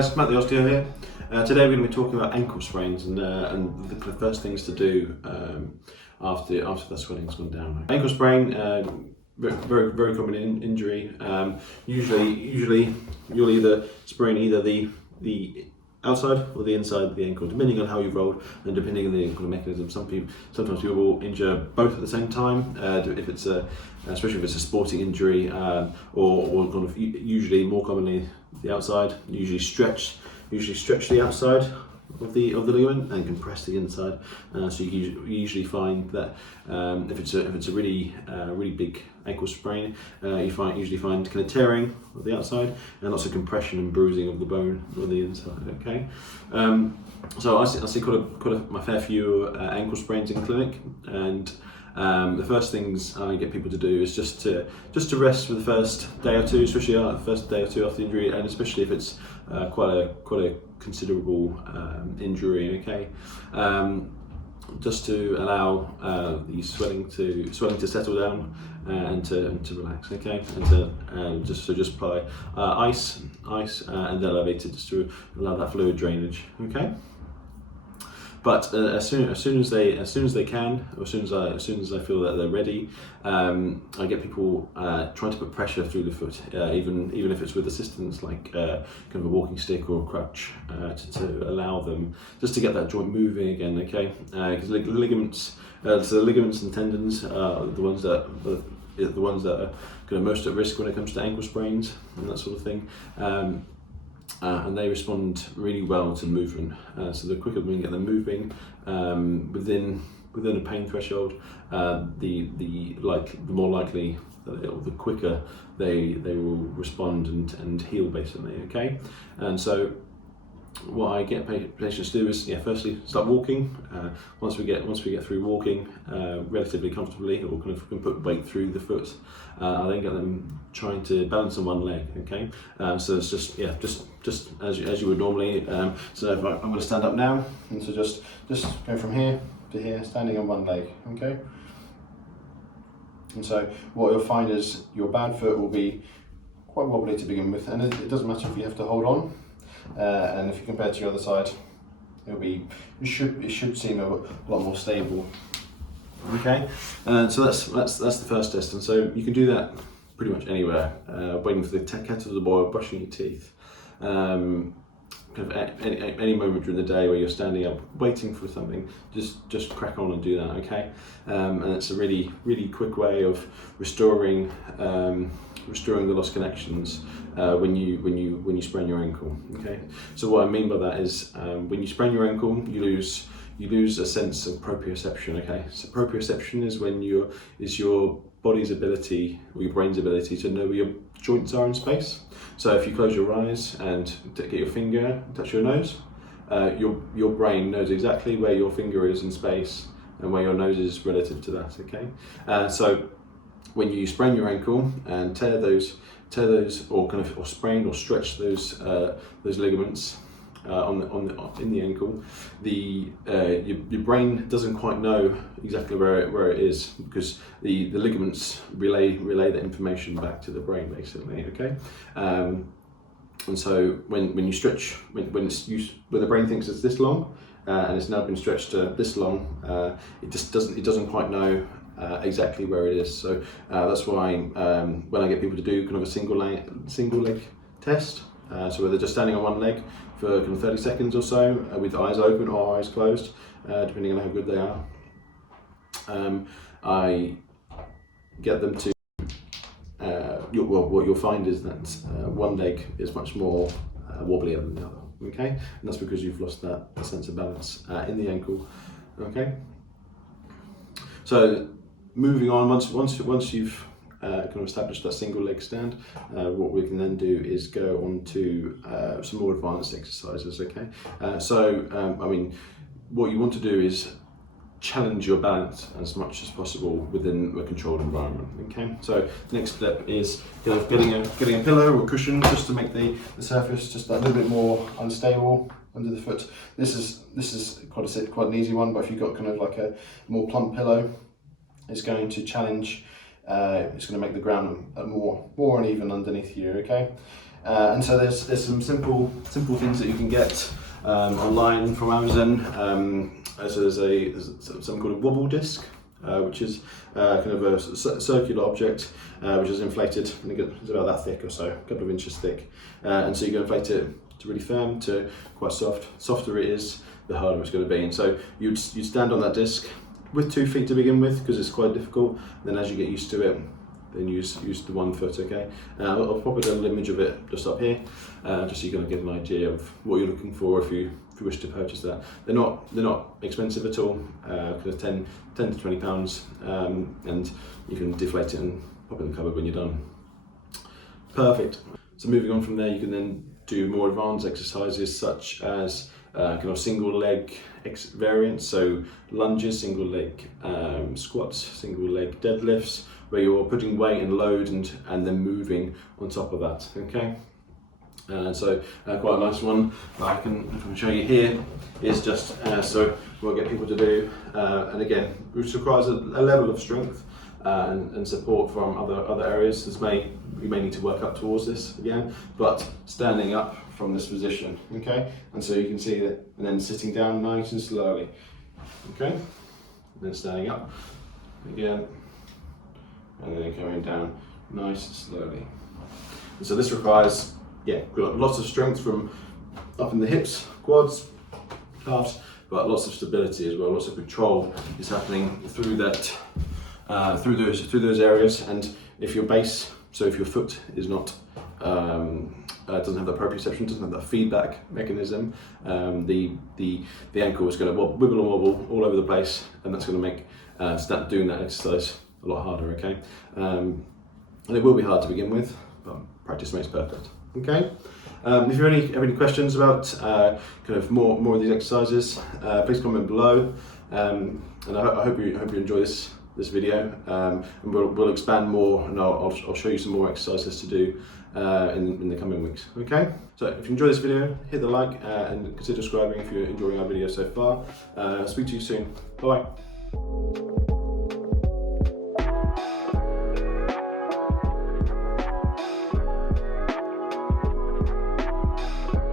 guys, Matt the Osteo here. Today we're going to be talking about ankle sprains and the first things to do after the swelling's gone down. Ankle sprain, very common injury. Usually you'll either sprain either the outside or the inside of the ankle, depending on how you've rolled and depending on the ankle mechanism. Sometimes people will injure both at the same time, if it's especially if it's a sporting injury, or kind of usually more commonly the outside. Usually stretch the outside of the ligament and compress the inside. So you usually find that if it's a really big ankle sprain, you usually find kind of tearing of the outside and lots of compression and bruising of the bone on the inside. Okay, so I see quite a my fair few ankle sprains in clinic, and the first things I get people to do is just to rest for the first day or two, especially the first day or two after the injury, and especially if it's quite a considerable injury. Okay, just to allow the swelling to settle down and to relax. Okay, and to just apply ice and elevated just to allow that fluid drainage. Okay. But as soon as they can, or as soon as I feel that they're ready, I get people trying to put pressure through the foot, even if it's with assistance like kind of a walking stick or a crutch, to allow them just to get that joint moving again. Okay, because the ligaments and tendons are the ones that are kind of most at risk when it comes to ankle sprains and that sort of thing. And they respond really well to movement. So the quicker we can get them moving within a pain threshold, the more likely, the quicker they will respond and heal, basically. Okay, and so what I get patients to do is, firstly start walking. Once we get through walking relatively comfortably, or kind of can put weight through the foot, I then get them trying to balance on one leg. Okay, so it's just as you would normally. So if I'm going to stand up now, and so just go from here to here, standing on one leg. Okay, and so what you'll find is your bad foot will be quite wobbly to begin with, and it doesn't matter if you have to hold on. And if you compare it to your other side, it should seem a lot more stable. Okay, so that's the first test, and so you can do that pretty much anywhere, waiting for the kettle to boil, brushing your teeth, kind of any moment during the day where you're standing up waiting for something, just crack on and do that. Okay, and it's a really quick way of restoring the lost connections when you sprain your ankle. Okay, so what I mean by that is when you sprain your ankle, you lose a sense of proprioception. Okay, so proprioception is when your body's ability, or your brain's ability, to know where your joints are in space. So if you close your eyes and get your finger, touch your nose, your brain knows exactly where your finger is in space and where your nose is relative to that. Okay, so when you sprain your ankle and tear those, or sprain or stretch those ligaments in the ankle, your brain doesn't quite know exactly where it is, because the ligaments relay the information back to the brain, basically. Okay, and so when you stretch, when the brain thinks it's this long, and it's now been stretched to this long, it doesn't quite know exactly where it is. So that's why when I get people to do kind of a single leg test, so where they're just standing on one leg for kind of 30 seconds or so, with eyes open or eyes closed, depending on how good they are, I get them to, what you'll find is that one leg is much more wobblier than the other. Okay, and that's because you've lost that sense of balance in the ankle. Okay, so moving on, once you've kind of established that single leg stand, what we can then do is go on to some more advanced exercises. Okay, I mean, what you want to do is challenge your balance as much as possible within a controlled environment. Okay, so the next step is getting a pillow or a cushion, just to make the surface just a little bit more unstable under the foot. This is quite an easy one, but if you've got kind of like a more plump pillow, it's going to challenge. It's going to make the ground more uneven underneath you. Okay, And so there's some simple things that you can get online from Amazon. So there's something called a wobble disc, which is kind of a circular object which is inflated, and it's about that thick or so, a couple of inches thick. And so you can inflate it to really firm to quite soft. Softer it is, the harder it's going to be. And so you'd stand on that disc with 2 feet to begin with, because it's quite difficult. Then as you get used to it, then use the 1 foot, okay? I'll pop a little image of it just up here, just so you can get an idea of what you're looking for if you wish to purchase that. They're not expensive at all, kind of 10 to 20 pounds, and you can deflate it and pop it in the cupboard when you're done. Perfect. So moving on from there, you can then do more advanced exercises such as kind of single leg variants, so lunges, single leg squats, single leg deadlifts, where you're putting weight and load and then moving on top of that, okay? So quite a nice one that I can show you here is just so we'll get people to do, and again, which requires a level of strength and support from other areas. You may need to work up towards this again, but standing up from this position, okay? And so you can see that, and then sitting down nice and slowly, okay? And then standing up again, and then coming down nice and slowly. And so this requires, lots of strength from up in the hips, quads, calves, but lots of stability as well. Lots of control is happening through that, through those areas. And if your base, so if your foot is not doesn't have that proprioception, doesn't have that feedback mechanism, the ankle is going to wibble and wobble all over the place, and that's going to make start doing that exercise a lot harder, okay? And it will be hard to begin with, but practice makes perfect, okay? If you have any questions about kind of more of these exercises, please comment below, and I hope you enjoy this video, and we'll expand more, and I'll show you some more exercises to do in the coming weeks, okay? So if you enjoy this video, hit the like and consider subscribing if you're enjoying our video so far. I'll speak to you soon. Bye.